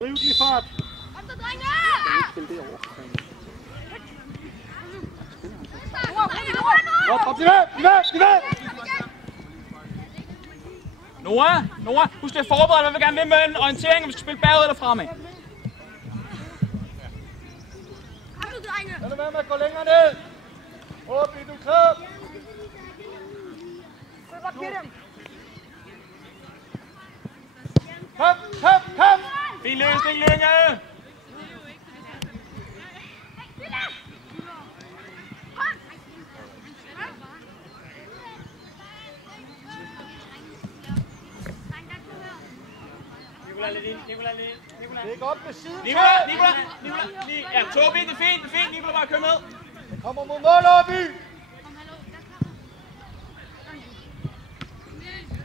Driv den i fart. Kom så, drenge! Spil det over. Op, bliv ved! Noah, husk at forberede dig, vi vil gerne med en orientering, om vi skal spille bagud eller fremad. Kom nu, drenge! Lad nu være med at gå længere ned. Åbne, du er klar. Kom! Fin løsning, Lynge! Nicolai. Læg op med siden. Nicolai. Ja, Tobi, det er fint. Nicolai, bare kør med. Det kommer mod mål op i.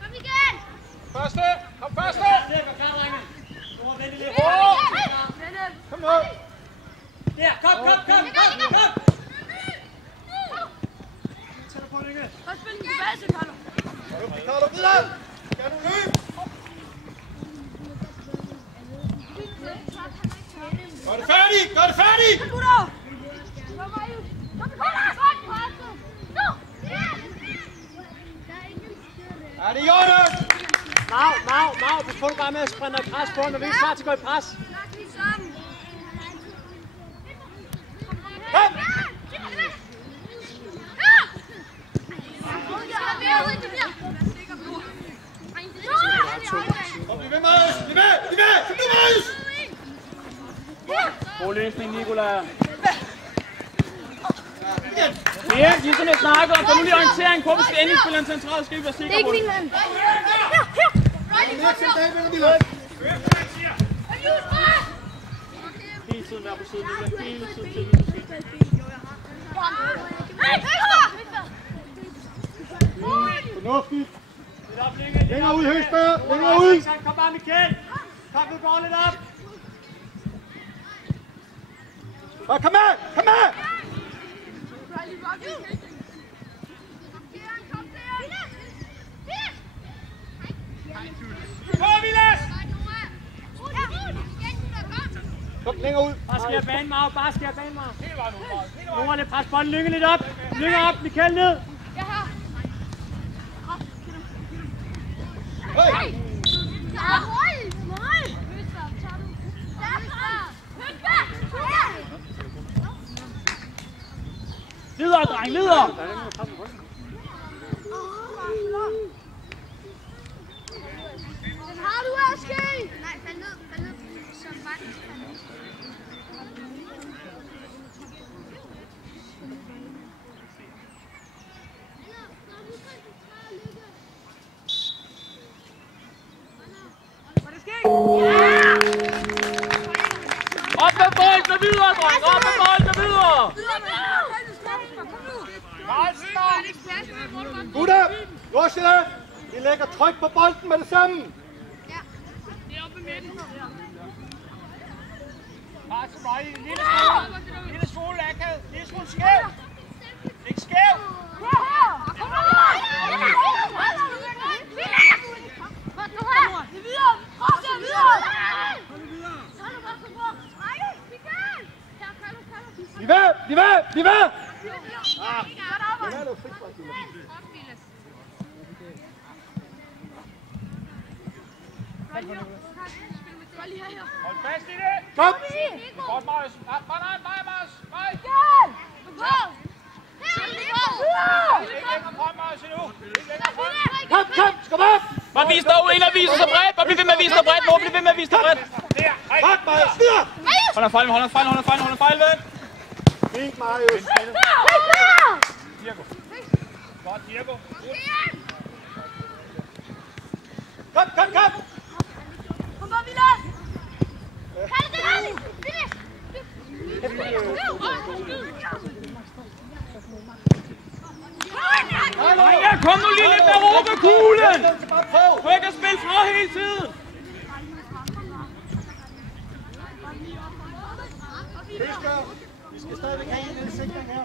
Kom igen! Kom første. Kom nu. Der, kom! Kom, spil den tilbage til Carlo. Carlo, videre. Skal du løbe? Gør det færdig! Kom, gutter! Kom, Marius! Kom! Nu! Er det Jonas? Mau, pas på du bare med at sprinte noget pres på, når vi er klar til at gå i pres. Snak lige sammen! Kom! Kom, bliv ved, Marius! Bliv ved! Kom nu, Marius! God løsning, Nicolai. Ja, ligesom jeg snakkede om, der er nu lige orientering på, hvis vi endelig spiller en central, skal vi være sikre på det. Det er ikke min mand. Hele tiden være på siden, Nicolai. Hele tiden. Fornuftigt. Længere ud, Høgsberg! Længere ud! Kom bare, Michael. Kom, du går lidt op. Kom med! Kom, Vilas! Kom længere ud! Bare skær banen, Mau. Noah, lidt pres bolden. Lynge lidt op. Michael ned. Hey! Videre, dreng, videre! Den har du, Aske! Nej, fald ned. Som faktisk fald ned. Op med bolden og videre, dreng! Gutter! Nordsjælland! Vi lægger tryk på bolden med det samme! Bare til mig. Lille smule akavet. Lille smule skæv. Ikke skæv. Bliv ved! Hold fast i det. Kom! Godt, Marius. Nej, Marius. Nej. Ikke længere frem, Marius, endnu. Kom! Skub op! Bare vis dig ud, eller viser sig bredt. Bare bliv ved med at vise dig bredt. Bliv ved med at vise dig bredt. Der! Godt, Marius! Videre! Hold en fejl, ven. Fint, Marius! Dirko. Godt, Dirko. Kom! Kom bare, Vilas! Kan det her? Drenge, kom nu lige lidt med råbekuglen! Du ikke at spille fra hele tiden! Høgsberg, vi skal stadigvæk have en lille sikring her.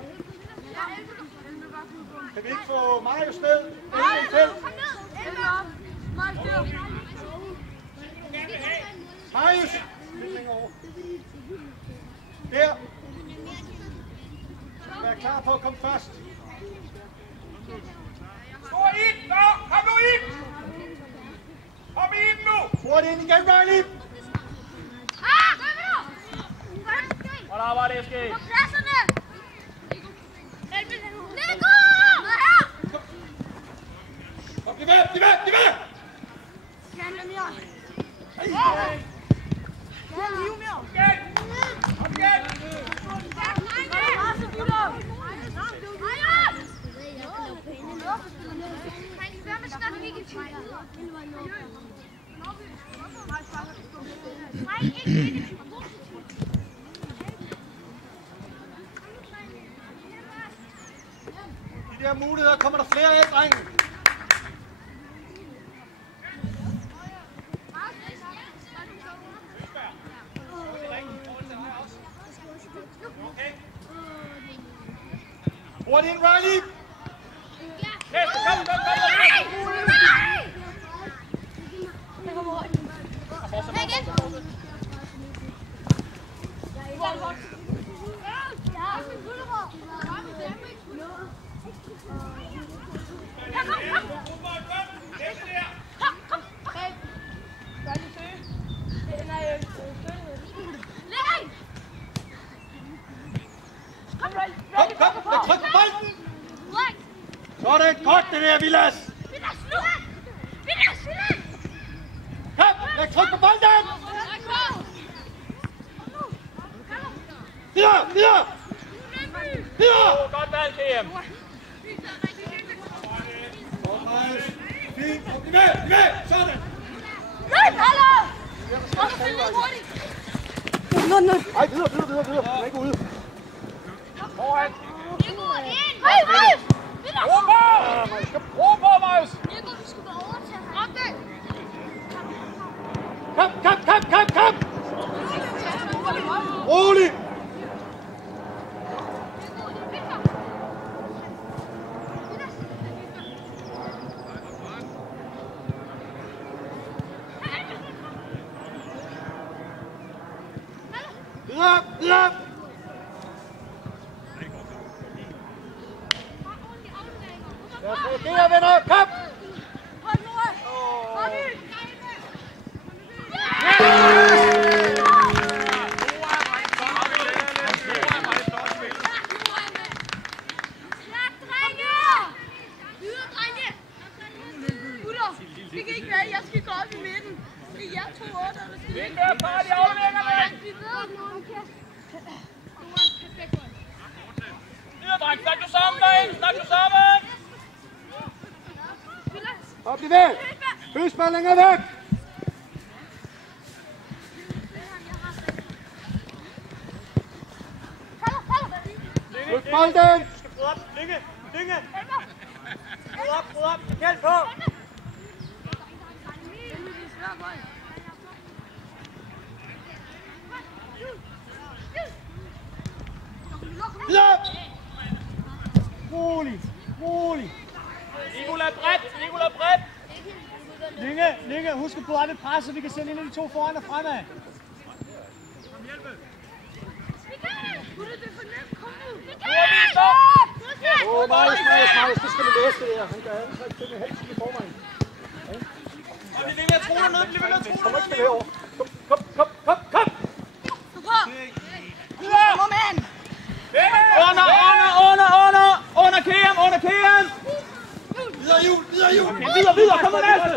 Kan vi ikke få Marius ned? Marius, Kom først. Stor ind! Nå, kom nu ind! Kom ind nu! Hurtigt ind igen, Riley! Godt arbejde, SG! På pladserne! Nico! Nå her! Kom, bliv ved, bliv ved, bliv ved! Kom igen! De der muligheder kommer der flere af, drenge. Hurtigt ind, Riley! Næste, kom! Kom, tryk på bolden! Sådan, godt det der, Vilas! Kom, læg tryk på bolden! Videre, videre! Videre! Godt valg, KM! Fint, kom, bliv med, sådan! Ej, videre, ikke ude. Foran! Hey! Ro på, Marius! Kom! Rolig! Videre! Lad os reagere, venner! Kom! Det kan ikke være, jeg skal gå op i midten. Det er jer 2 8, der skal Vind med par de afleveringerne! Videre, dreng! Snak du sammen, dreng! Snak du sammen! Op, bliv ved! Bøsball længere væk! Flyt bolden! Du skal bryde op. Lynge! Bryd op. Kæld på! Videre! Rolig. Nicola bredt! Lynge, husk at bryde op i pres, så vi kan sende ind de 2 foran og fremad. Marius, det skal du læse det der. Han kan have en spille helst i forvejen. Og vi vil tro dernede, vi vil tro Kom ikke herover. Kom! Under KM! Videre, Jul! Okay, videre, kom nu næste!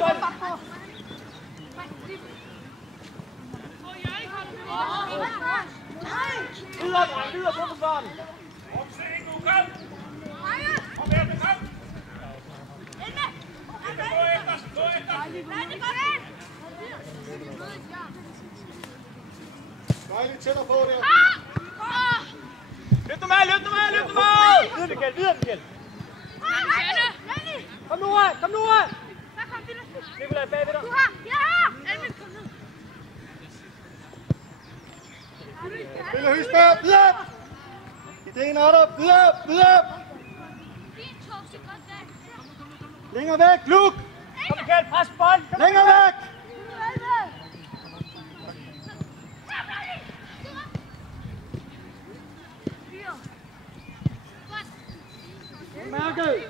Videre på forsvaren! Dejligt tættere på der. Løb nu med! Videre, Michael. Kom nu ud! Nikolaj, bagved dig. Lille Høsberg, videre! Ideen er der, videre! Længere væk, Luke! Kom, Michael, pres bolden. Længere væk! Mærket!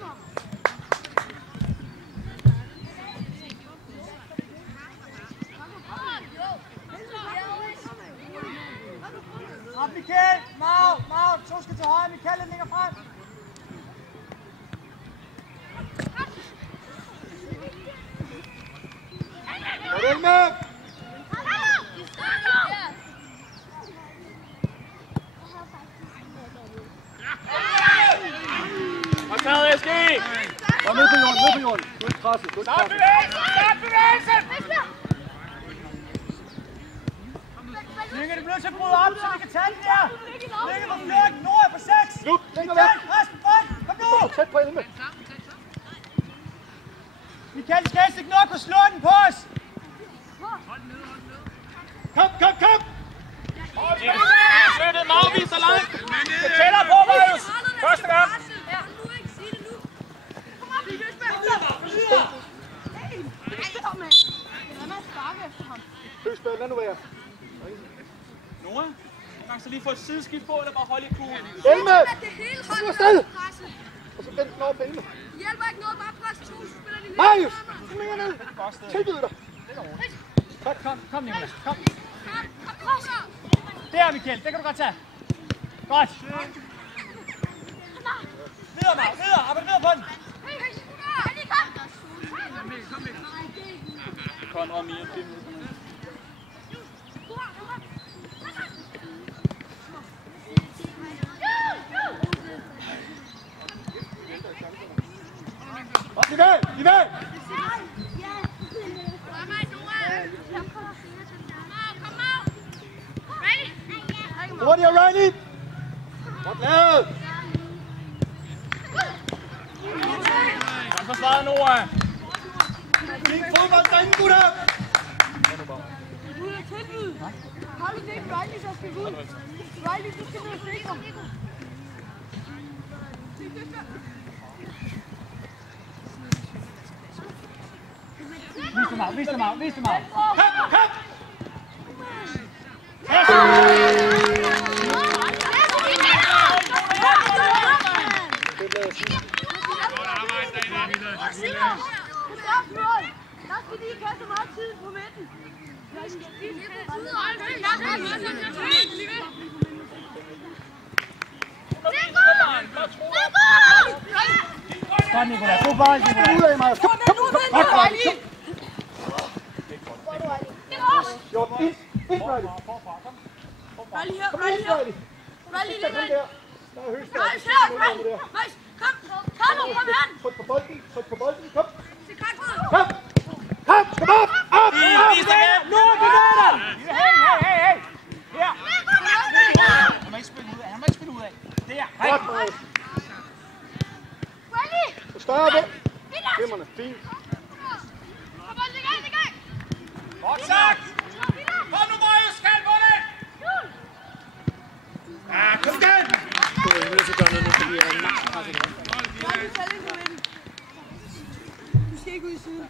Op Michael! Mau! To skal til højre, Michael den ligger frem! Elme! Og taget SG! Kom ned på jorden, Du er ikke presset, Start bevægelsen! Lykke, det bliver til at bryde op, så vi kan tage den der! Lykke på fløjten, Nora på 6! Nu, Michael, pres på bold! Kom nu! Tæt på Elme! Michael, de skal helst ikke nok kunne slå den på os! Kom! Flyttet Mau, viser langt! Det tæller på, Marius! Første gang! Høgspil, lad nu være. Nora, kan så lige få et sideskift på, eller bare holde i kuglen? Elme! Du er afsted! Og så vend den over på Elme. Hjælper ikke noget, bare pres 2, så spiller de lidt. Marius! Kom længere ned! Tilbyd dig! Kom Nicolas, kom. Kom så! Der, Michael, det kan du godt tage. Godt. Videre, Mau, videre, arbejde videre på den. Konrad Mia, 5 minutter. Op, i væg! Hurtigere, Riley! Godt lavet! Han forsvarede Nora. Fint fodbold derinde, gutter! Ud af tilbud! Har du det ikke, Riley, så skal vi ud? Riley, du skal ned og sikre! Vis dig, Mau. Kom! Der skal de ikke have så meget tid på midten. Godt, Nicolas. God bold, Nicolas. Ud af, Marius! Kom! Hjort, ind, Riley! Riley her, Kom ind, Riley! Riley Tag den der! Der er Høgspil. Tryk på bolden, kom! Kom op! Op! Nu er vi der! Hey! Her! Han må ikke spille ud af. Der! Godt, Marius! Større væk! Glimrende, fint! Godt sagt! Kom nu, Marius, skal på det! Ja, kom igen! Du er nødt til at gøre noget nu, fordi jeg er maks presset. Du skal ikke ud i siden.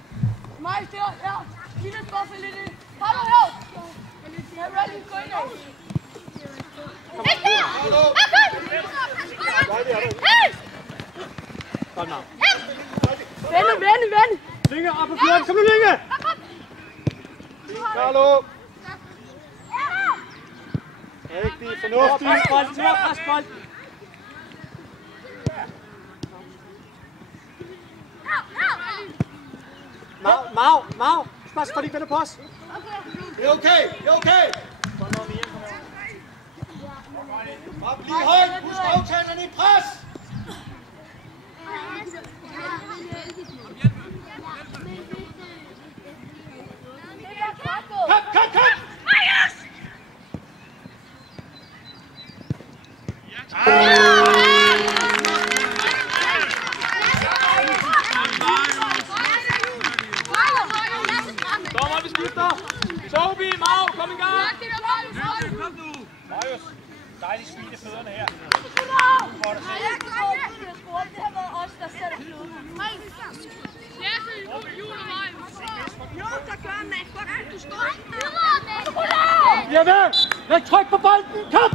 Marius, der, ja. Kina skal også lidt ind. Hold nu her! Ja, Riley, gå ind af. Ikke der! Hey! Godt Mau. Vende! Linge, op på fjorden! Kom nu, Linge! Carlo! Rigtig fornuftigt! Pres bold. Mau. Spas, for de vender på os. Det er okay! Op lige højt! Husk aftalerne i pres! Kom! Dommer, vi skifter. Tobi, Mau, kom i gang. Marius, dejligt smil i fødderne her. Det har været os, der sætter kluden. Du står ikke. Ja, hvad? Læg tryk på bolden! Kom!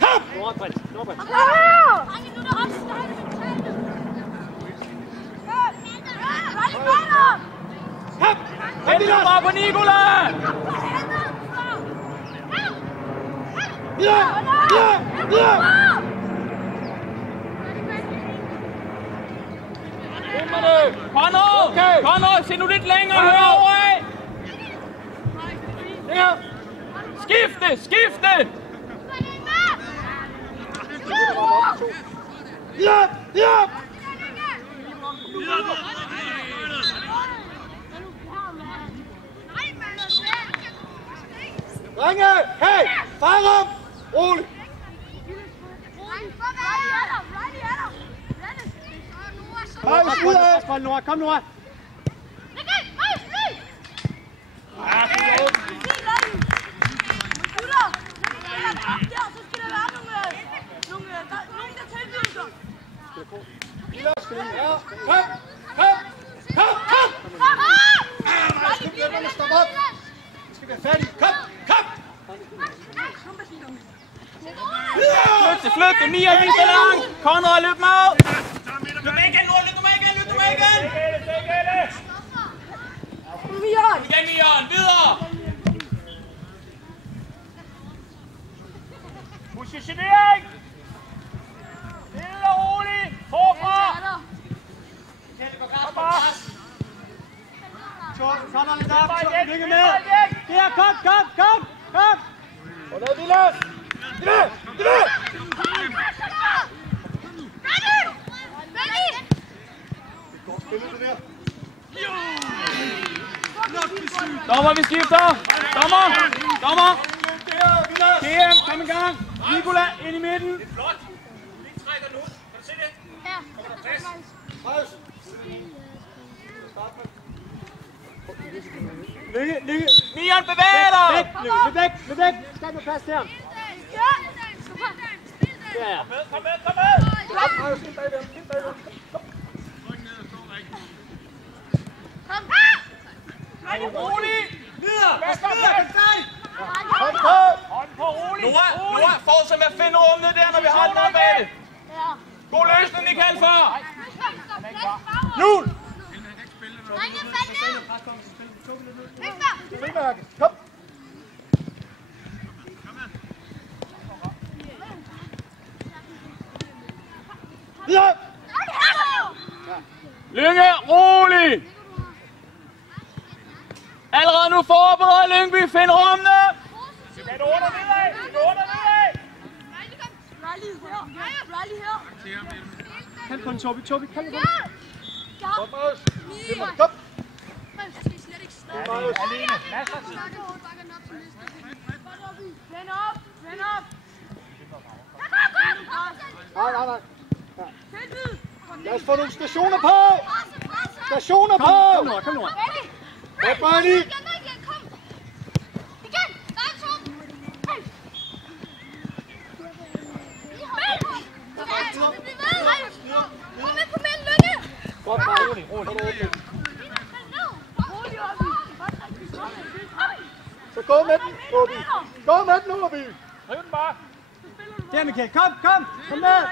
Kom! Nordbræt. Drenge, nu er der også på Nicola! Connor, se nu lidt længere herovre af! Skifte! Drenge, hey, fang ham! Rolig! Marius, ud af! Kom nu, Nora! Flyt! Mia viser langt! Conrad, løb mig af! Løb mig igen! Igen, Mian! Videre! Positionering! Stille og roligt! Forfra! Kom lidt op! Lykke med! Der, kom! Og lad Vilas! Dommer, vi skifter! Dommer! DM, kom i gang! Nicola, ind i midten! Det er flot! Vi trækker den ud. Kan du se det? Ja. Lykke! Mian, bevæg dig! Løb væk! Skab med plads der! Ja. Kom med! Rolig! Videre! Hånd på rolig! Nora, fortsæt med at finde rummene der, når vi har den op af det! God løsning, Michael, før! Jul! Kom! Videre! Lynge, rolig! Allerede nu forbereder Lyngby, find rummene! Vi kan ordne nedad! Riley her! Kald på en Tobi, kan du gå? Kom, Marius! Kom! Marius! Alene, masser af tid. Vend op! Nej. Lad os få nogle stationer på! Kom nu! Godt, Barney! Så gå med den, Åby! Riv den bare! Der, Michael, kom med!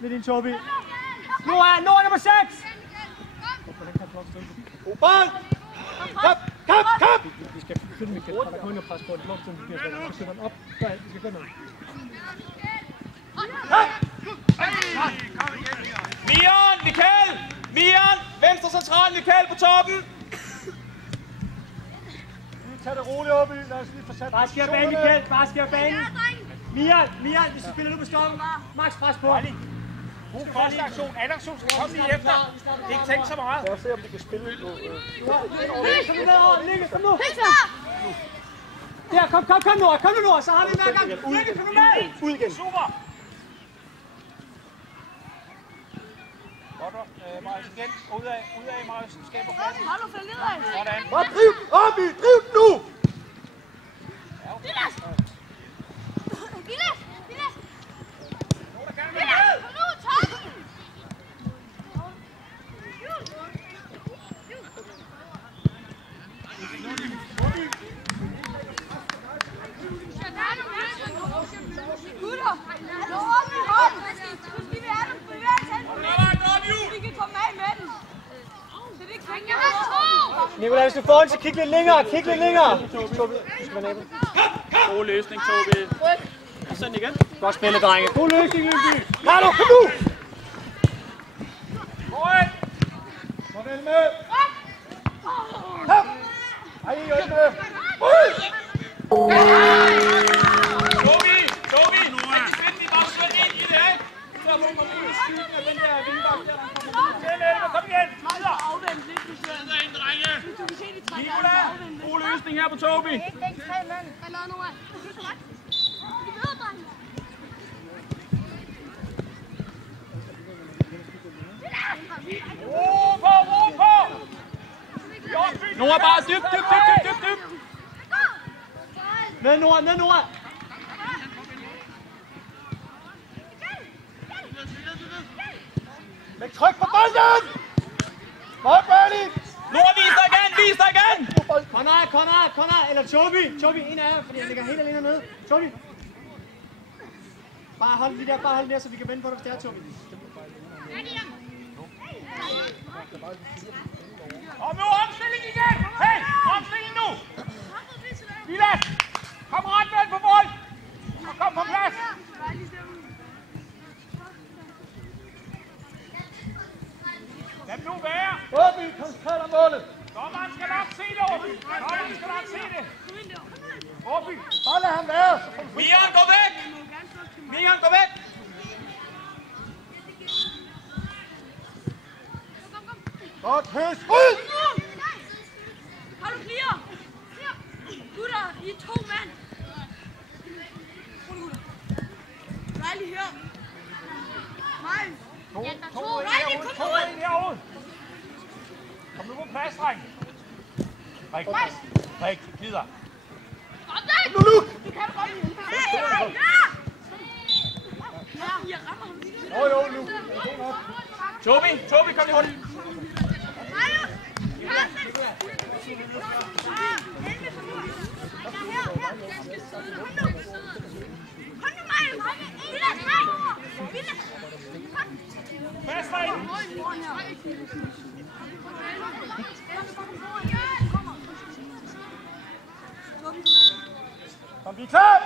Med din Tobi. Nora, nummer 6! Oban! Kom! Vi skal fylde Michael, og der kommer ind og presse på den. Luften bliver svært. Vi skal sætte den op. Vi skal gøre noget. Mian! Venstre central, Michael på toppen! Tag det roligt, Åby. Lad os lige få sat Bare skær banen, Michael. Bare skær banen. Mian, hvis du spiller nu på stokken. Max, pres på. God første aktion. Anden aktion skal komme lige efter. Ikke tænke så meget. Lad os se, om de kan spille på... Lykke, kom nu. Der, kom nu, Nora. Så har vi hver gang. Lykke, kom nu med. Ud igen. Super. Godt, Marius igen. Ud af, Marius. Skaber pladsen. Hold nu, fæld nedad! Sådan. Bare driv, Åby, driv den nu! Vilas! Kom nu, toppen! Gutter! Nå op i hånden! Nu skal vi have dem bevæget hen på midten! Vi kan komme af med den! Så det kan ikke være Nikolaj, hvis du får den, så kig lidt længere. Kig lidt længere. Tobi, du skal være nabo. God løsning, Tobi. Og send igen. Godt spillet, drenge. God løsning, Lyngby. Carlo, kom nu! Farvel med. Kom. Ej, I er med. Tobi! Vi bare søger ind i det, ikke? Så må komme ud i skyggen af den der vindbak der. Kom igen! Afvend lidt, hvis du ind, drenge! kan se, de trækker Nikolaj! God løsning her på Tobi! ikke 3 mand. Hvad lader Noah? Du så ret. De ved, drenge. Ro på! Noah, bare dyb! Ned, Nora! Læg tryk på bolden! Godt, Riley! Noah, vis dig igen! Conrad, eller Tobi, en af jer, fordi han ligger helt alene nede. Tobi! Bare hold lige der, så vi kan vende på det, hvis det er, Tobi. Og nu omstilling igen! Hey, omstilling nu! Vilas! Kom ret med på bold! Og kom på plads! Lad dem nu være! Åby, koncentrat om målet! Dommeren skal nok se det, Åby! Dommeren skal nok se det! Åby! Bare lad ham være! Mian, gå væk! Mian, gå væk! Godt, høst! Ud! Har du clear? Gutter, I er 2 mand. Riley her. Nej. Riley, kom ud! Herude! Kom nu på plads, dreng! Rik, videre! Nu, Luke! Du kan godt lide. Ja! Jeg rammer ham. Jo, Luke. Tobi, kom lige hurtigt! Fast derinde! Kom, vi er klar!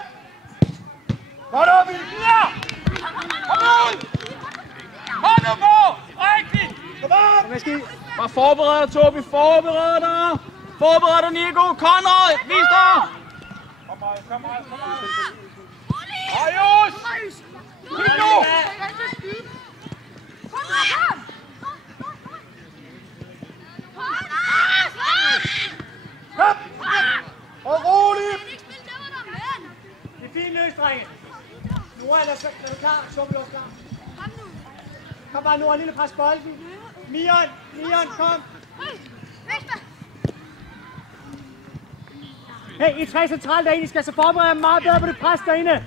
Godt, Åby! Ja! Kom ud! Hold nu på! Rigtigt! Kom op! Bare forbered dig, Tobi. Forbered dig, Nico. Conrad, vis dig! Kom meget. Marius! Kig nu! Kom! Og roligt! Det er fint løs, drenge. Nora, er du klar? Tobi, er du klar? Kom bare, Nora, lille pres bolden. Mian, kom! Hey, I 3 centralt derinde, I skal så forberede jer meget bedre på det pres derinde.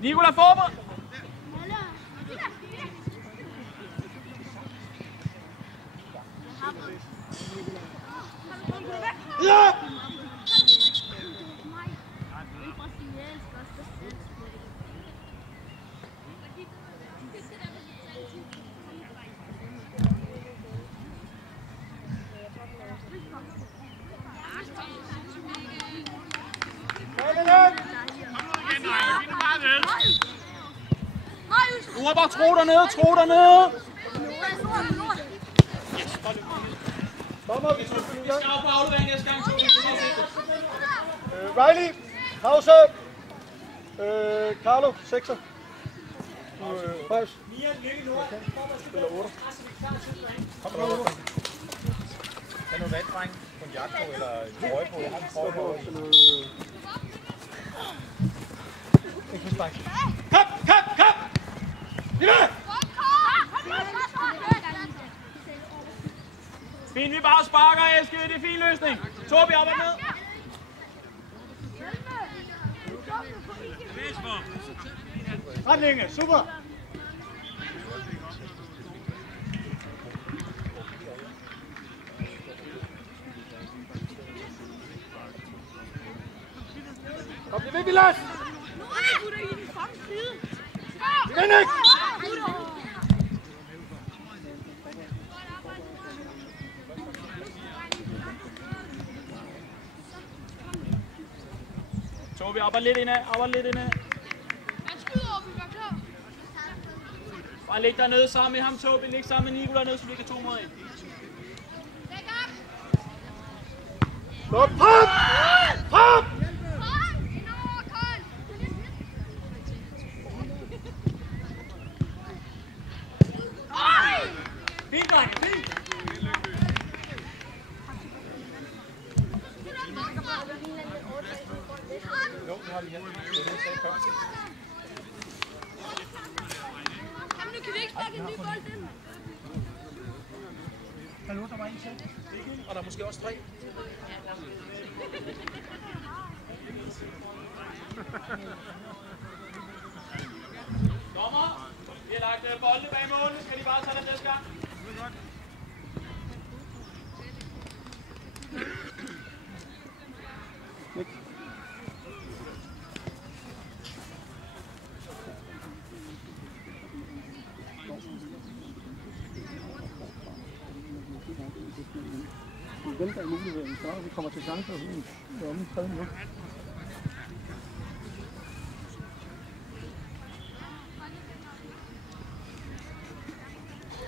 Nikolaj, forbered! Ja! Du har bare tro dernede. Dommer, vi skal i gang. Jeg skal op på aflevering næste gang, Tobi. Riley, pause. Carlo, 6'er. Pause. Mian, lykke, Nora. Spiller 8. Kom nu. Tag noget vand, dreng. På en jakke på, eller en trøje på. Jeg har en trøje på. Ikke for spark. Kom! Fint, vi bare sparker, Eske. Det er fin løsning. Tobi, op og ned. Ret længe, super. Kom, det vil vi, Lars. Henrik! Tobi, arbejde lidt indad, arbejde lidt indad. Han skyder op, vi gør klar. Bare læg dig ned sammen med ham, Tobi. Læg sammen med Nicolai ned, så vi kan 2 mod 1. Stop! Hop! Hop! Fint, drenge, fint! Jo, nu har vi igen. Det er det, jeg sagde før. Jamen, nu kan vi ikke sparke en ny bold ind. Hallo, der var en til. Og der er måske også 3. Dommer, vi har lagt bolde bag målen. Skal de bare tage det næste gang? Vi venter i muligheden, så vi kommer til chancer om en 3 minutter.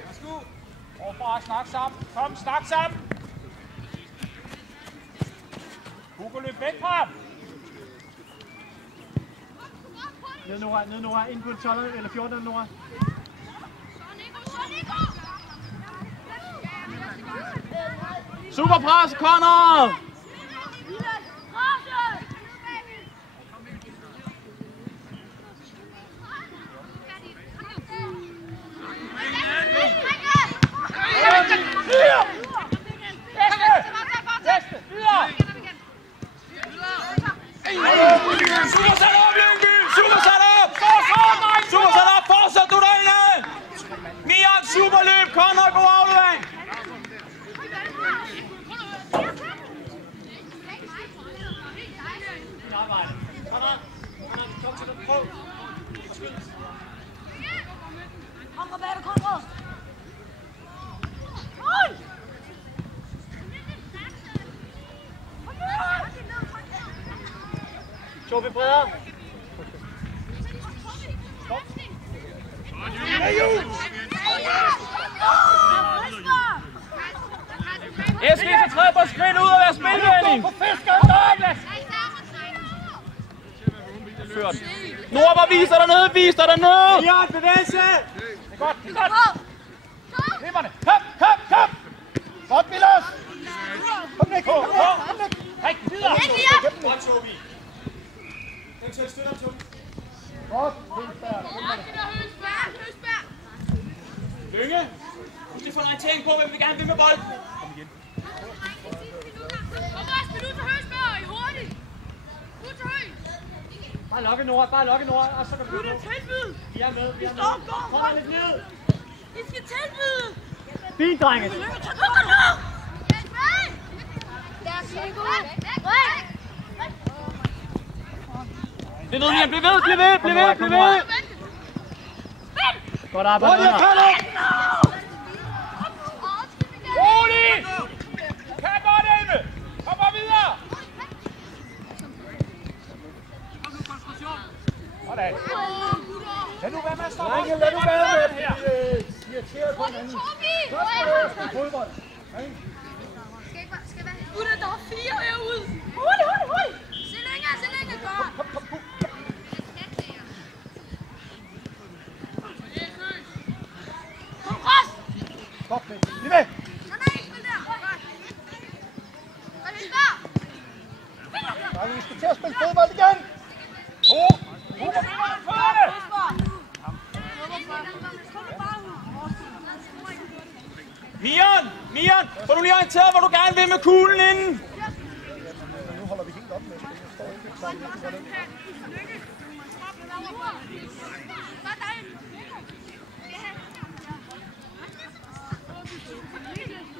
Værsgo. Overfra, snak sammen. Kom, snak sammen. Hugo, løb væk fra ham. Ned Nora, ind på 12 eller 14 Nora. Super pres, Conor! Tobi bredere. SG skal træde på skridt ud og være spilvenlig. Nora, bare vis dig dernede, vis dig dernede. Ja, bevægelse. Det er godt, det er godt. Klipperne, kom. Godt, Milos! Kom væk, kom Rigtig, videre. Godt, Tobi. Den tager støtter, Tobi. Godt, Høgsberg. Lynge, du skal få en orientering på, hvem vi gerne vil med bolden. Kom Rasmus, du til Høgsberg, I hurtigt. Du til Høg. Bare lokke Nora, og så kan vi Du er tilbyde. Vi er med, vi er Stop, med. gå, Kom lidt ned. I skal tilbyde. Fint, drenge. Kom nu. Det er noget, Liam. Bliv ved. Godt arbejde, Nora. Rolig! Kan godt, Elve! Kom bare videre! Sådan. Lad nu være med at stå op. Drenge, lad nu være med at blive irriteret på hinanden. Først må jeg spille fodbold. Gutter, der er 4 herude. Hurtigt. Se længere, godt. Kom, Ros. Godt, lige med. Drenge, vi skal til at spille fodbold igen. Mian, får du lige orienteret, hvor du gerne vil med kuglen inden? Nu holder vi helt op med at spille. Jeg står ikke sammen.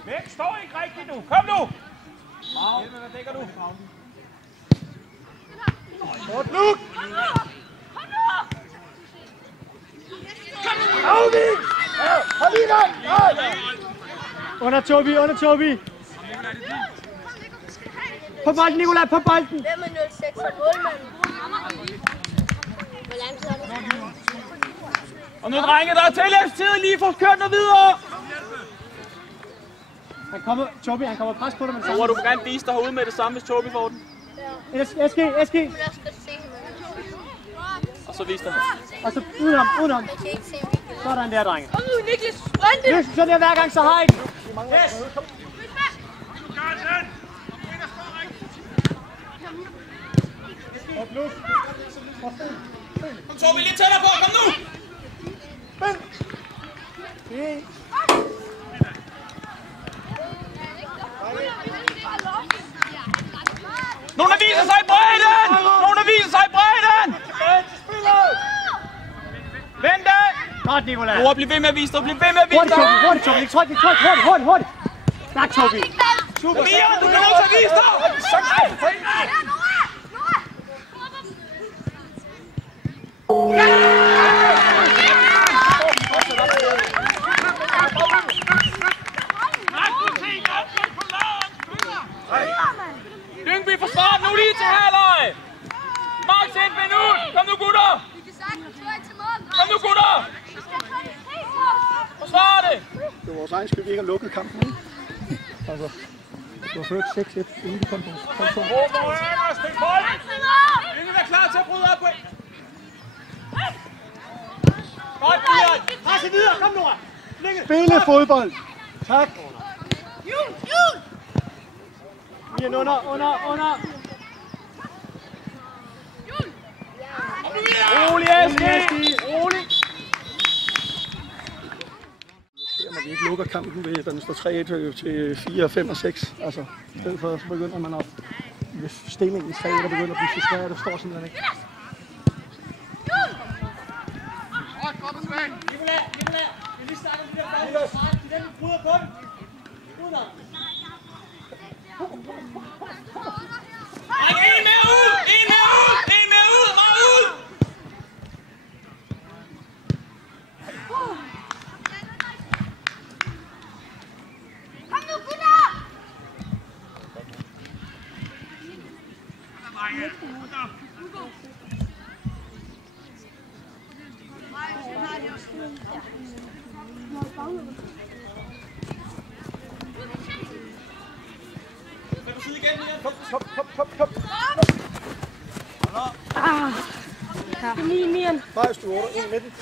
Væk, står ikke rigtigt nu. Kom nu! Helme, hvad dækker du? Godt, Luke! Afvig! Ja, hold lige gang! Under Tobi. På bolden, Nicolai, på bolden! Hvem er 06 og målmanden? Hvor lang tid er det? Og nu, drenge, der er tillægstid. Lige få kørt noget videre. Tobi, han kommer pres på dig med det Tror du gerne vise dig herude med det samme, hvis Tobi får den? Eski! Men jeg skal se ham. Og så vise dig. Og så udenom. Jeg kan ikke se ham. Sådan der, drenge. Kom nu, Niklas. Sprinte! Løs, så der hver gang, så har I den. Yes! Kom, Tobi, lidt tættere på. Kom nu! Nogen, der viser sig i bredden! Nogen, der viser sig i bredden! Vent da! Godt, Nicolai. Nora, bliv ved med at vise dig. Bliv ved med at vise Hurtigt, dig. Tobi. Hurtigt, Tobi. Ikke tryk. Hurtigt. Tak, Tobi. Mia, du bliver nødt til at vise dig! Lyngby forsvarer nu lige til halvleg! Max 1 minut! Kom nu, gutter! Kom nu, gutter! Forsvar det! Det var vores egen skyld, vi ikke har lukket kampen, ikke? Altså, du har ført 6-1, inden de kom på. Spil bolden! Lyngby er klar til at bryde op på. Godt, Bjørn! Presse videre. Kom, Nora. Spille fodbold! Tak! Mien under. Rolig, Eski! Rolig! Når vi ikke lukker kampen ved, den står 3-1 til 4, 5 og 6. Altså, i stedet for, så begynder man at... Hvis stillingen 3, der begynder at blive frustreret, der står simpelthen ikke. Nicolai. Vi lige snakker om de der bolde. Den bryder på den. Udenom. En mere ud! Meget ud! Kom nu, gutter! Kom. Mien. Marius, du er ind i midten.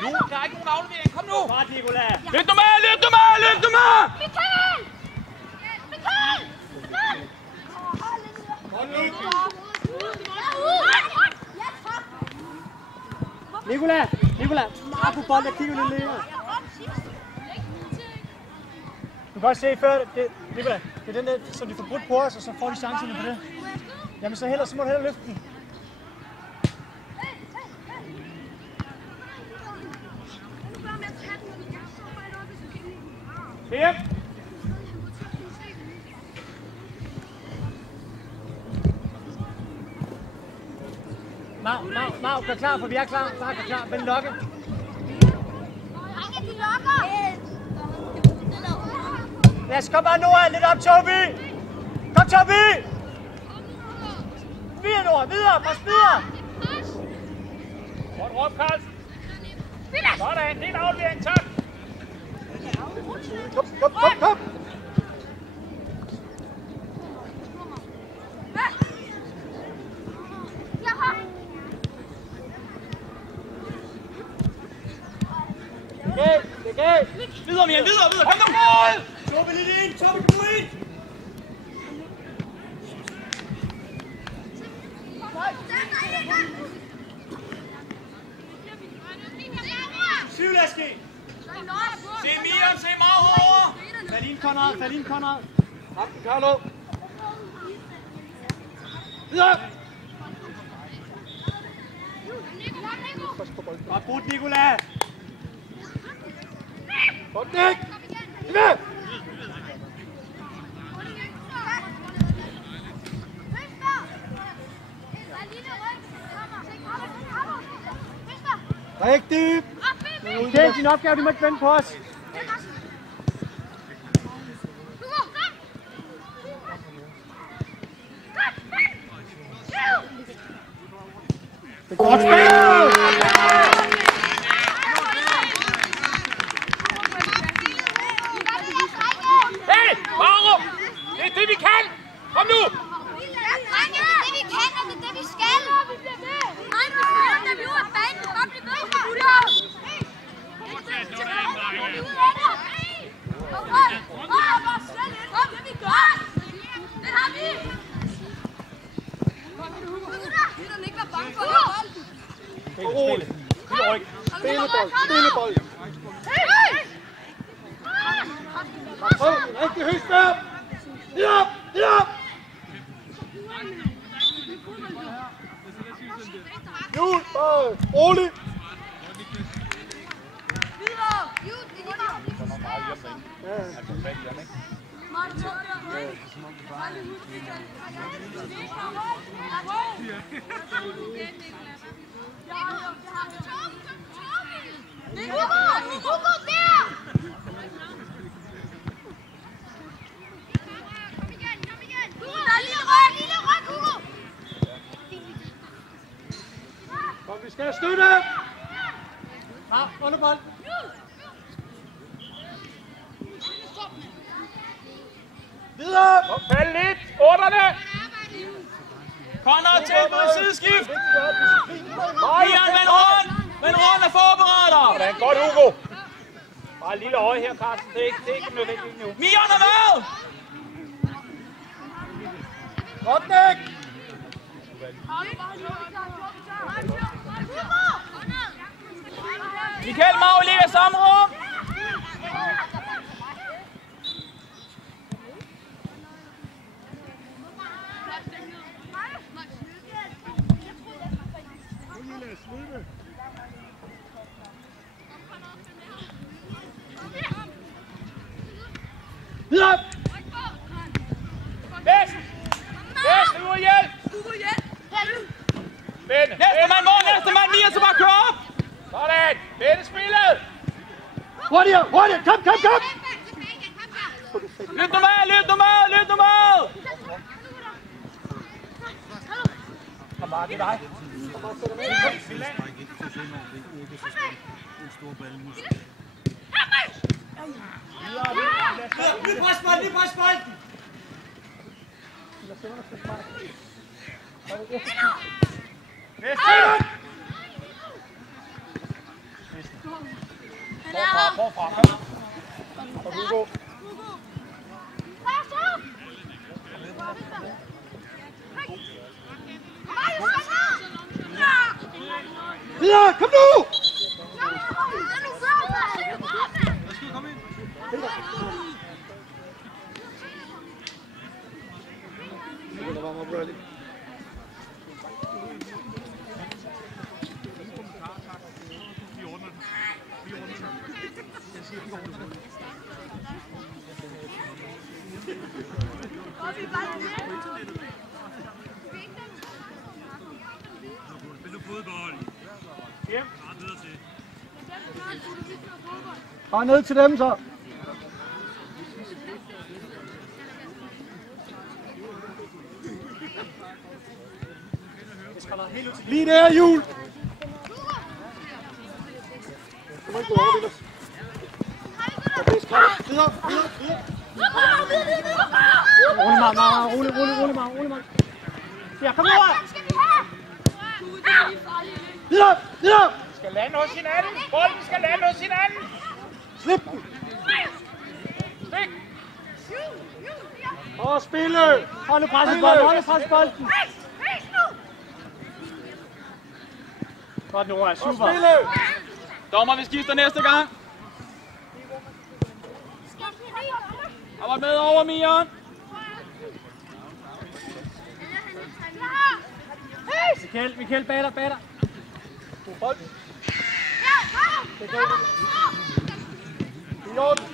Nu, der er ikke nogen aflevering. Kom nu! Godt, Nicolai. Løb nu med! Michael! Nicolai. Bare på bolden og kigger lidt længere. Du kan også se før, Nicolai, det er den der, som de får brudt på os, og så får de chancerne på det. Jamen så må du hellere løfte den. Hjem! Mau, gør klar, for vi er klar. Gør klar. Vend lokke. Lad os komme bare, Nora. Lidt op, Tobi. Kom, Tobi. Videre, Nora. Videre. Pas videre. Godt råb, Carlsen. Sådan, det er en aflevering, tak. Kom! Videre, Mia, videre! Kom nu, mål! Tobi lidt ind. Tobi, kom ind. Syv, lad os ske. Se Mia, se meget hårdere! Fald ind, Conrad. Carlo! Videre! Godt brudt, Nicolai. Godt, Nick! Med! Rigtigt! Det er din opgave, du må ikke vende på os. Godt spillet! Hey, Marup! Det er det, vi kan! Kom nu! Drenge, det er det, vi kan, og det er det, vi skal. Nej, vi spiller, da vi er ude af banen. Kom, bliv ved, gutter! Kom, det vi gør! Det har vi! Gutterne ikke være bange for at holde bolden. Roligt. Spillebold. Rigtig højt stop! Ja! Jul, roligt! Kom, vi skal støtte! Ja, under bolden. Videre! Kom, fald lidt! Otterne! Connor, tilbud sideskift! Mian, vend rundt og forbered dig! Hvordan? Godt, Hugo. Bare et lille øje her, Carsten. Det er ikke nødvendigt nu. Mian er med! Godt, Nick! Michael Mau ligger i samme rum! Videre! Vest! Vest, ud og hjælp! Benne! Næste mand, Mian, så bare kør op! Sådan! Benne spillet! Hurtigere! Kom! Løb nu med! Kom bare, det er dig. Lige pres bolden! Forfra. Og Hugo. Videre! Kom nu! Der var mig lidt. Bare ned til dem så. Lige der, Jul. Du må ikke gå over, Vilas. Videre. Rolig, Mark. Ja, kom over. Videre. Skal lande hos hinanden. Bolden skal lande hos hinanden. Slip den. Stik. Og spille. Hold nu presset bolden. Godt, Nora. Super. Spille. Dommer, vi skifter næste gang. Arbejde med over, Mian. Michael, bag dig. God bold. Det kan vi. I orden.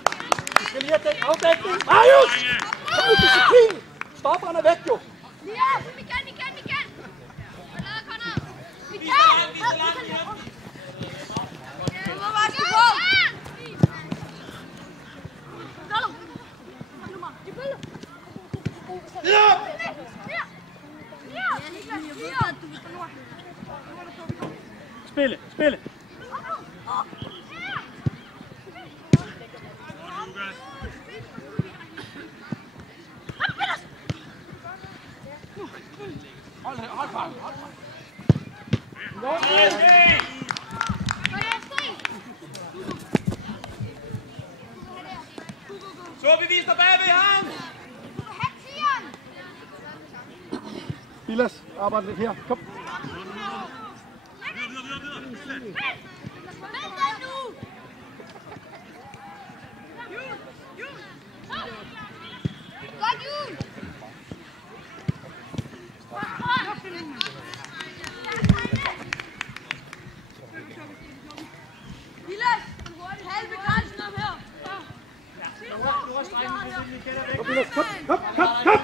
Vi skal lige have den afdækning. Marius! Kom ud, disciplin! Stopperen er væk, jo. Michael! Ja! Tobi, vis dig bagved ham! Vilas, arbejde lidt her. Kom. Godt, Jul! Vilas! Halve grænsen om her! Kom, Vilas, kom, kom, kom, kom!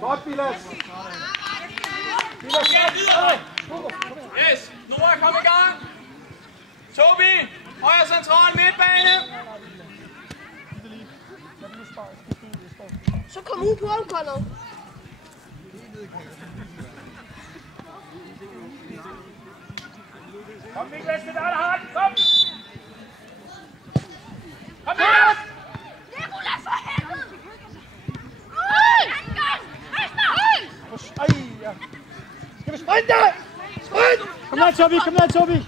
Godt, Vilas! Vilas, Videre! Yes! Nora, kom i gang! Tobi! Højre central midtbane! Så kom ud på ham, Conor. Kom, Niklas, det er dig, der har den! Kom! Kom, Niklas! Nicolas, for helvede! Ej, ja. Skal vi sprinte? Sprint! Kom ned, Tobi, kom ned, Tobi!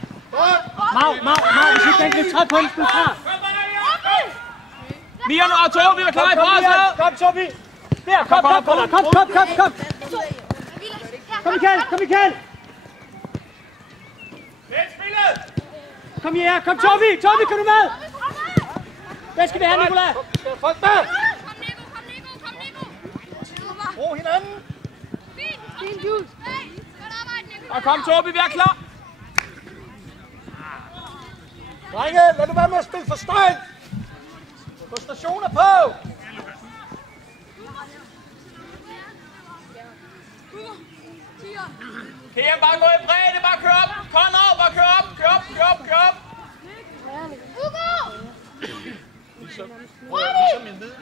Mau, hvis vi kan gribe træt på den, spil fra! Mian og Tobi er klar i presset! Kom, Tobi! Der, kom! Kom, Michael! Vend spillet! Kom her, kom Tobi, kom du med! Hvad skal vi have, Nicolai? Folk med! Kom, Nico! Ro hinanden! Fint, Jules. Godt arbejde, Nico. Og kom, Tobi, vi er klar! Drenge, lad nu være med at spille for støjt! Frustrationer på! Kære, bare gå i bredde, bare kør op! Conor, bare kør op! Kør op! Hugo! Ligesom en hvid.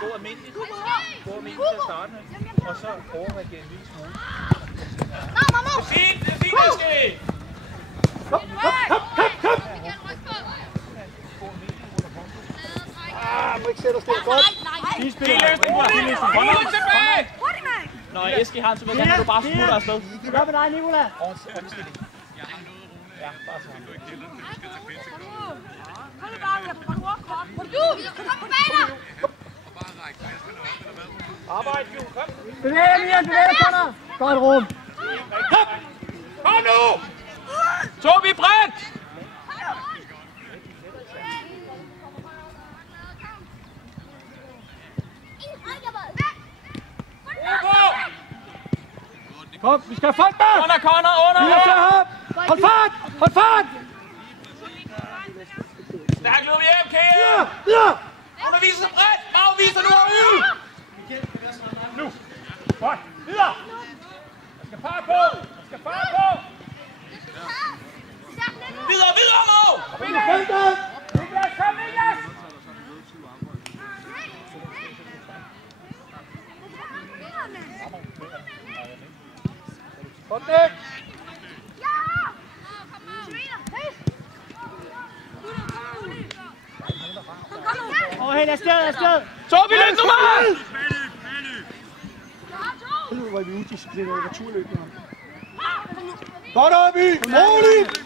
Gå almindeligt. Gå almindeligt til at starte med. Og så overreagere en lille smule. Det er fint, Aske! Kom! Må ikke sætte os der. Godt. Helt tilbage! Nå, Eske har så kan du bare smutte afsted. Hvad med dig, Nicolai? Omstilling. Ja, bare så. Arbejde, Jules, kom! Bevæg dig, Conor! Godt, Rom! Kom nu! Tobi bredt! Kom, vi skal have folk med! Conor! Hold fart! Stærk løb hjem, Kære! Ja! Hun viser sig bredt! Mau viser nu ud! Nu! Godt! Videre! Der skal fart på! Videre, Mau! Niklas, kom, Niklas! Godt det! Overhen, afsted! Tobi, løb nu meget! Nu var vi udisciplineret over returløbet. Godt op i! Roligt!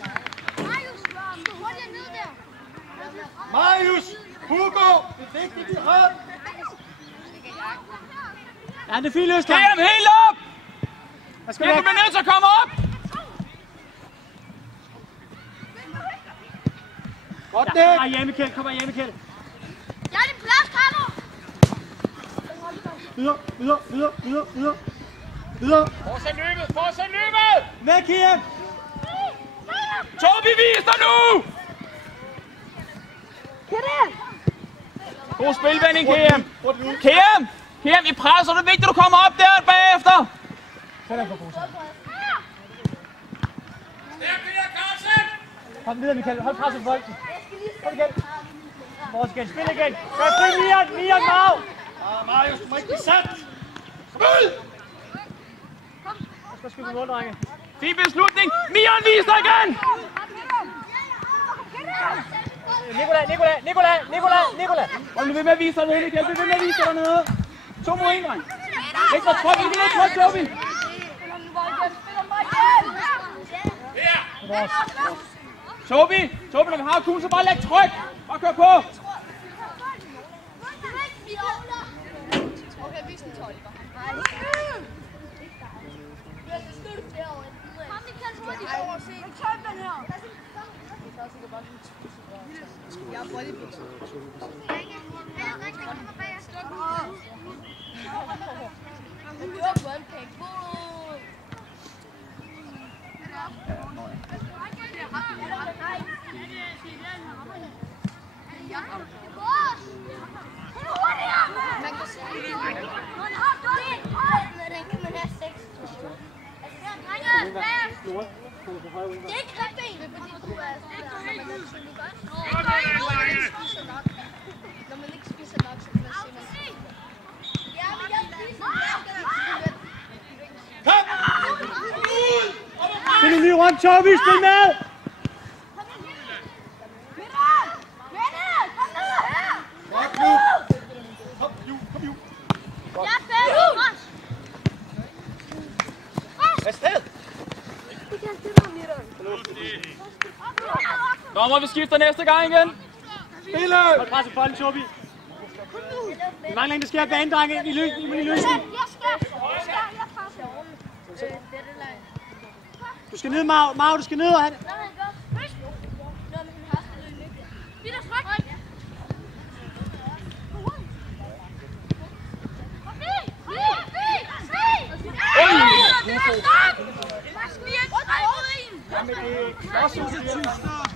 Marius! Hugo! Det er vigtigt, vi har! Ja, det er fint løst. Kære dem helt op! Kære, du bliver nødt til at komme op! Godt det! Kom her, Michael. Jeg er din plads, Carlo! Videre! Fortsæt løbet! Væk her! Tobi, vis dig nu! God spilvending, Kære. Kære, i presser, det er vigtigt, at du kommer op der bagefter. Kom videre, Michael. Hold presset på bolden. Kom igen. Vores igen. Spil igen. Gør fri, Mian, Mau. Marius, du må ikke blive sat. Spil! Så skal vi mål, drenge. Fin beslutning. Mian, vis dig igen. Nicolai. Hold nu ved med at vise dig dernede, Michael. Bliv ved med at vise dig dernede. 2 mod 1, dreng. Ikke for tryk, ikke for tryk, Tobi. Tobi, når vi har kuglen, så bare læg tryk. Bare kør på. Okay, vis den 12. Jeg er bodybuilder. Du har fået en pæk. Man kan se det. Den kan man have 6. Det er ikke rigtig, fordi du er når man ikke spiser nok, så kan man se, ja, men jeg spiser Spil en ny rundt, Tobi, spil med! Dommer, vi skifter næste gang igen. Spil! Hold presset bolden, Tobi. Vi mangler en, der skal have banen, drenge. I løser den. Du skal ned, Mau, du skal ned og have det.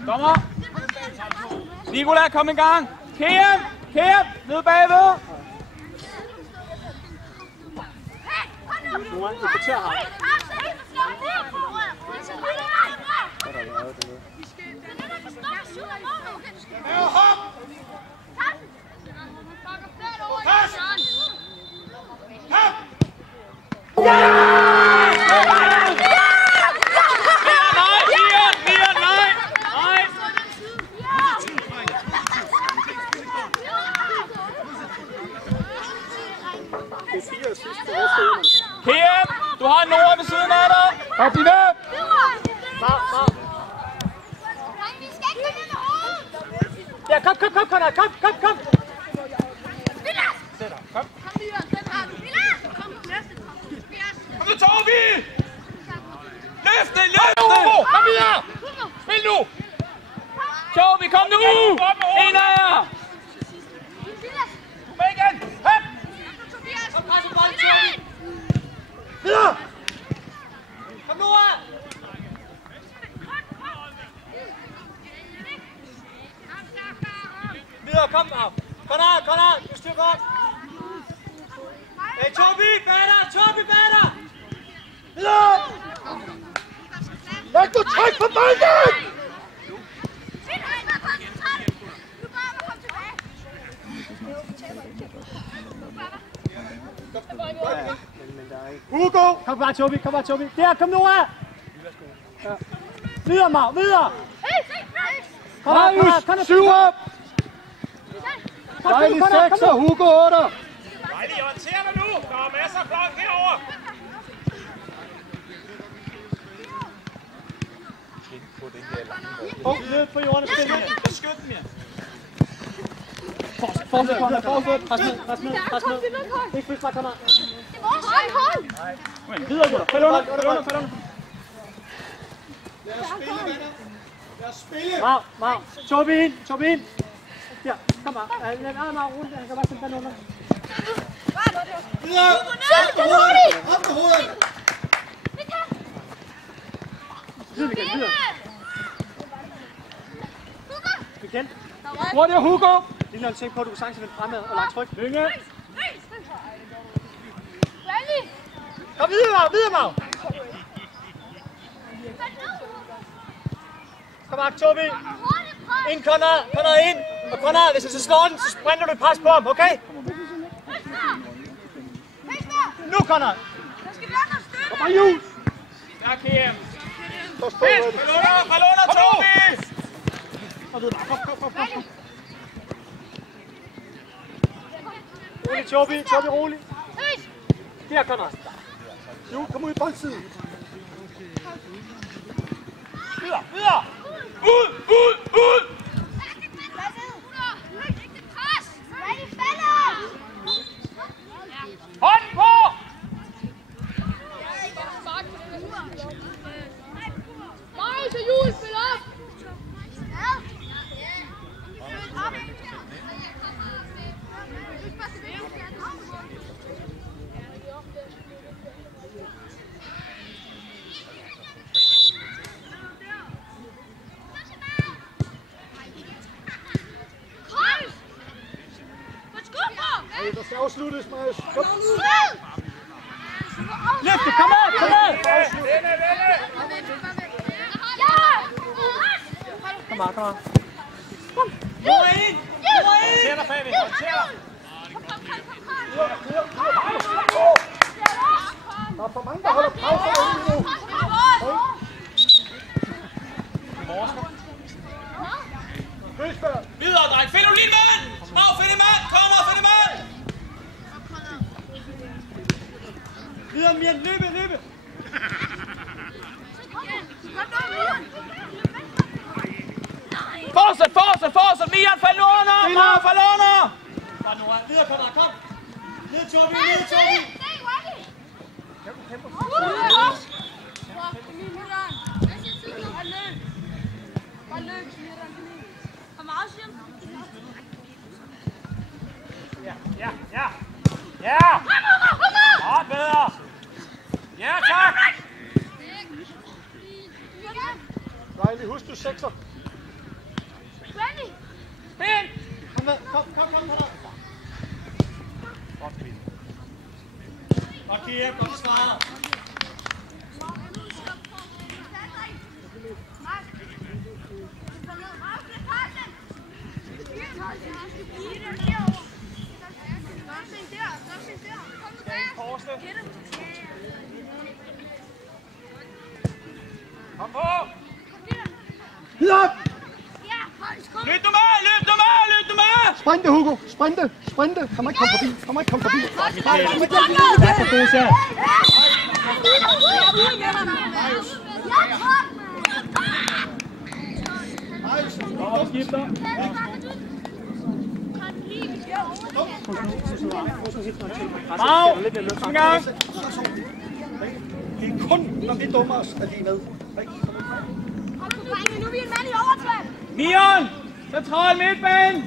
Dommer. Nicolai, kom i gang. Kæm, ned bagved. Nu er det tør ham. Kæm, du har Nora ved siden af dig. Kom lige ned. Ja, kom. Kom. Sæt dig, kom. Kom nu, Tobi! Løft det! Kom videre! Spil nu! Tobi, kom nu! En af jer! Kom med igen! Hop! Kom, pres på bolden, Tobi! Videre! Kom nu af! Videre, kom op! Kom der! Du styrer godt! Hey, Tobi, batter! Videre! Læg nu tryk på bolden! Hugo! Kom bare, Tobi! Der, kom nu af! Ja. Videre, Mau, videre! Kom der, 7 op! Kom, Dejlig 6 og Hugo 8. Dejligt, jeg håndterer dig nu. Der er masser af flok herovre. Ned på jorden og spil med. Beskyt dem, ja. Fortsæt. Pres ned. Ikke først bare komme af. Videre, gutter. Fald under. Lad os spille. Mau. Tobi ind. Ja, kom bare. Mau, rundt. Han kan bare sende den under. Videre. Op med hovedet. Videre. Igen. Hurtigere, Hugo. Lige når du tænker på, at du kan sagtens vende fremad og lagt tryk. Lynge. Kom videre, Mau. Kom bare, Tobi. Ind, Conrad ind. Og Conrad, hvis jeg så slår den, så sprinter du et pres på ham, okay? Nu, Conrad. Kom bare, Jules. Der, Kæm. Fald under, Tobi! Og videre, kom. Rolig, Tobi, rolig. Der, Conrad. Jo, kom ud i boldsiden. Videre! Ud! Hånd på! Marius og Jules, spil op! Der skal afsluttes, Marius. Kom. Løft det, kom ad! Kom bare. Mor ind! Håndter dig bagved, håndter dig! Der er for mange, der holder pause lige nu. Høsberg. Videre, dreng! Find du lige en mand! Smaug, find en mand! Kom og find en mand! Videre, Mian, løbe! Fortsæt! Mian, fald nu under! Fald under! Kom nu, videre, kom! Ned, Torbi! Ja! Godt bedre! Ja, tak! Riley, husk du sekser. Fint! Kom med, kom. Okay, godt svaret. Kom på! Videre! Løb du med! Sprinte, Hugo! Sprinte! Kan man ikke komme forbi? Hvad så god ser? Og skifter. Mau! En gang! Det er kun, når vi dummer os, at de er med. Nu er vi en mand i overtræk. Mion! Central midtbane!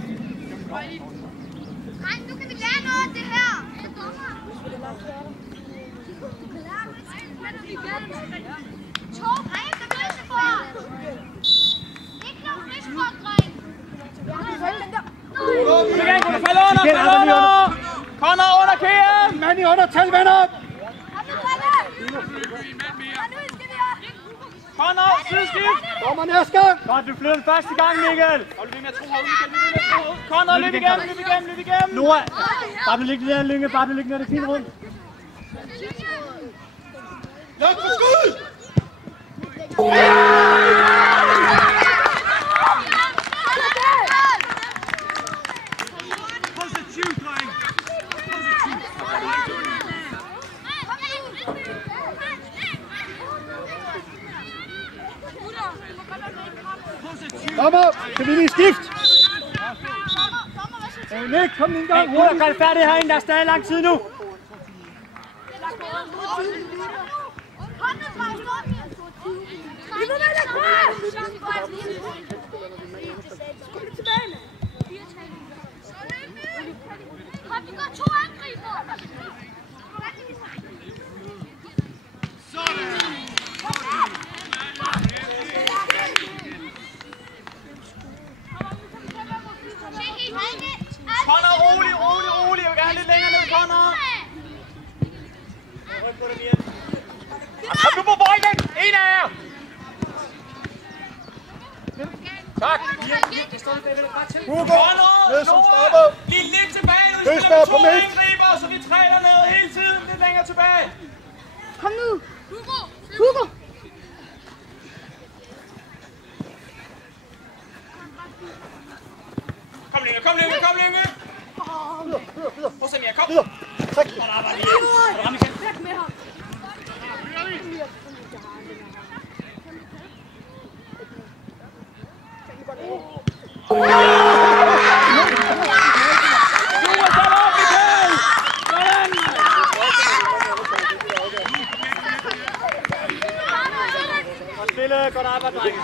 Nej, nu kan vi lære noget af det her. To drenge, der vil se for. Ikke nogen friskort, dreng. Kan du falde under? Connor under KM! Mand i undertal, venner! Connor, sideskift! Dommer næste gang! Godt, du flytter første gang, Mikkel. Connor, løb igennem! Nora, bare bliv liggende der, Lynge. Bare bliv liggende der, det er fint rundt. Luk for skud! Dommer, kan vi lige skifte? Nick, kom lige en gang. Hurtigt, gør det færdigt herinde. Der er stadig lang tid nu. Kom, vi går 2 angriber. Connor, rolig! Jeg vil gerne lidt længere ned, Connor! Kom nu på bolden! En af jer! Tak! Hugo, Connor! ned som stopper! Lige lidt tilbage nu! Vi Øster spiller på 2 midt. angriber, så vi træner ned hele tiden. Lidt længere tilbage. Kom nu. Hugo. Kom, Lynge! Prøv Samir, kom! Videre! Tak! Væk med ham. Spillet, godt arbejde, drenge.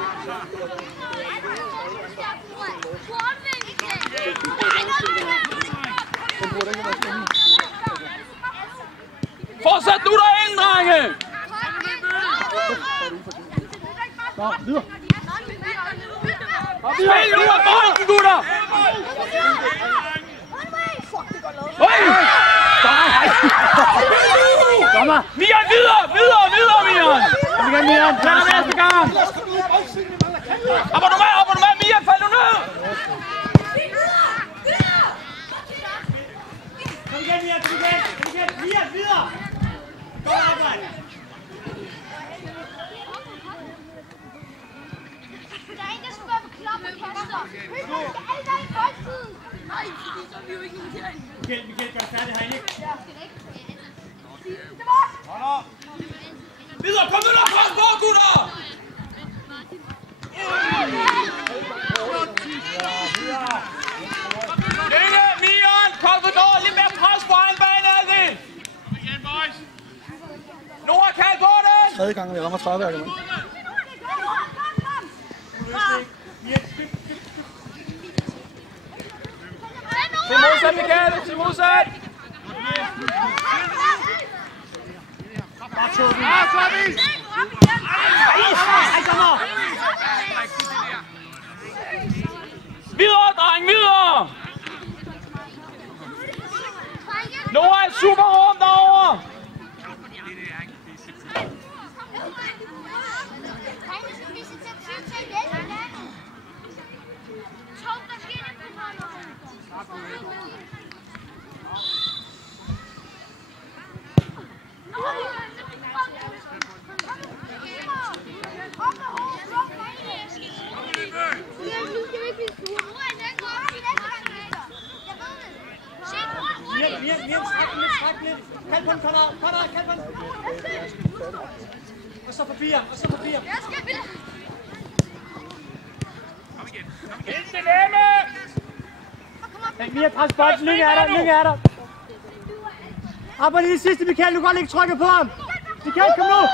Fortsæt nu derinde, drenge! Nå, videre. Spil nu af bolden, gutter! Dommer! Mian, videre, Mian! Kom igen, Mian! Tag dig næste gang! Arbejder du med, Mian, fald nu ned! Kom igen, Mian, kom igen! Mian, videre! Godt arbejde! Der er en, der skal være på klap og kaster. Skal alle være i boldtiden? Nej, fordi så er vi jo ikke nogen herinde. Michael, gør det færdigt herinde, ikke? Ja, det er ikke. Det var os! Hold op! Videre, kom nu frem på, gutter! Længe, Mian! Korridor, lidt mere pres på egen bane, Alvin! Kom igen, boys! Nora, kald på den! Tredje gang, vi rammer 30 her, mand. Til modsat, Michael! Til modsat! Bare to den. Så er vi! Videre, dreng, videre! Nora er super rum derovre! Mian, stræk lidt. Kald på den, Conrad, kald på den. Og så forbi ham, Ind til Lemme! Mian, pres bolden, Lykke er der. Arbejde i det sidste, Michael, du kan godt lægge trykket på ham. Michael, kom nu.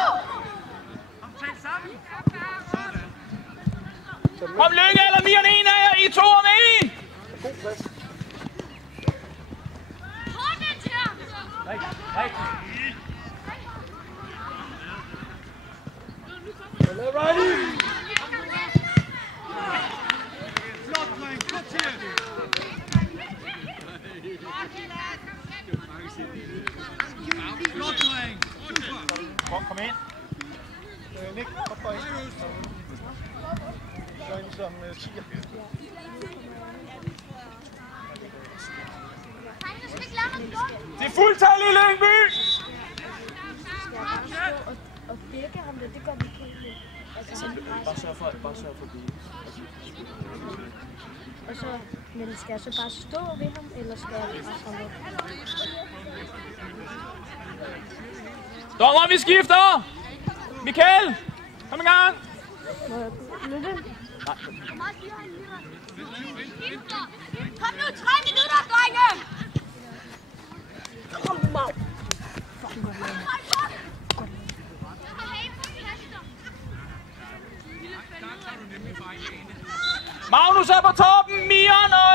Kom Lykke eller Mian, en af jer, I to om en! Kom ind. Nick, op for ind. Så ind som 10'er. Det er fuldtal i Lyngby! Og dække ham det gør vi ikke. Altså, Bare sørg for det. og så, men skal jeg så bare stå ved ham, eller skal jeg bare komme op? Dommer, vi skifter! Michael, kom i gang! Må jeg flytte? Kom nu, 3 minutter, drenge! Kom nu, Mav! Magnus er på toppen, Mian og...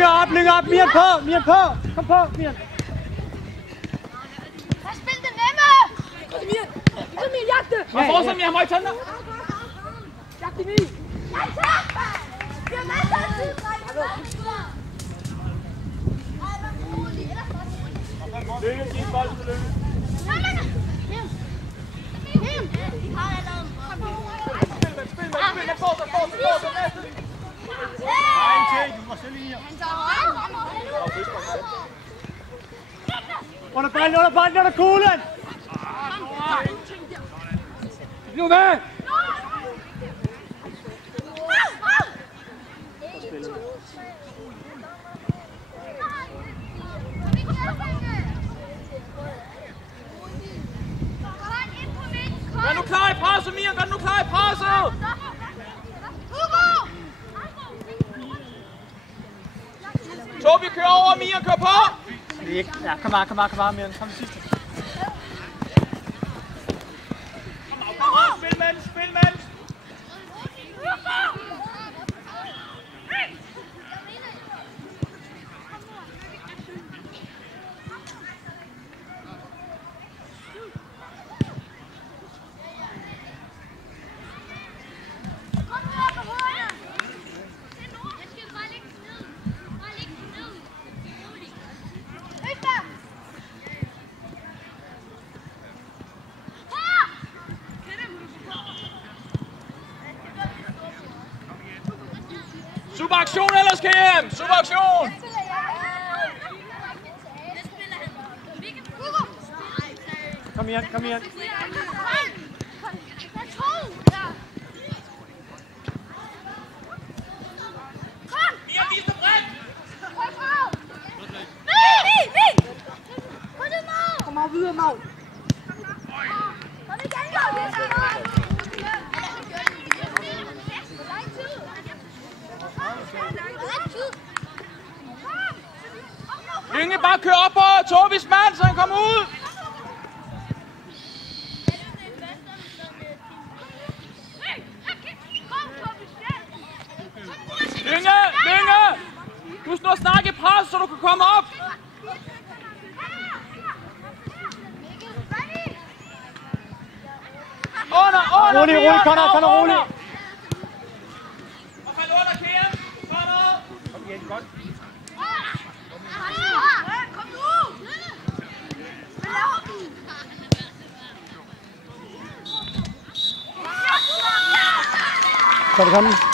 Lykke op, Mian på! Kom på, Mian! Lad os spille det nemme! Kom Mian! Kom Mian, jagte! Hvad fortsætter vi? Han må ikke tage den der. Jagte Mian! Nej, tak! Vi har masser af tid, drenge! Ej, hvor roligt! Ellers Lykke, giv bolden til Lykke. Under bolden, under kuglen! Nu med! Gør nu klar i presset, Mia! Gør nu klar i presset! Tobi, kør over, Mia! Kør på! Ja, kom bare, Mia. Kom sidste. Kom on, spil mand! Superaktion ellers, KM! Superaktion! Kom igen. Mia, vis dig bredt! Kom over videre, Maud. Kom igen, Lynge, bare kør op på Tobis mand, så han kommer ud! Lynge! Du skal nå snakke i pres, så du kan komme op! Under, Rolig, Connor, rolig! Og fald under, KM! Connor! Kom igen, godt. Kom nu! Hvad laver du? Så er det kommet.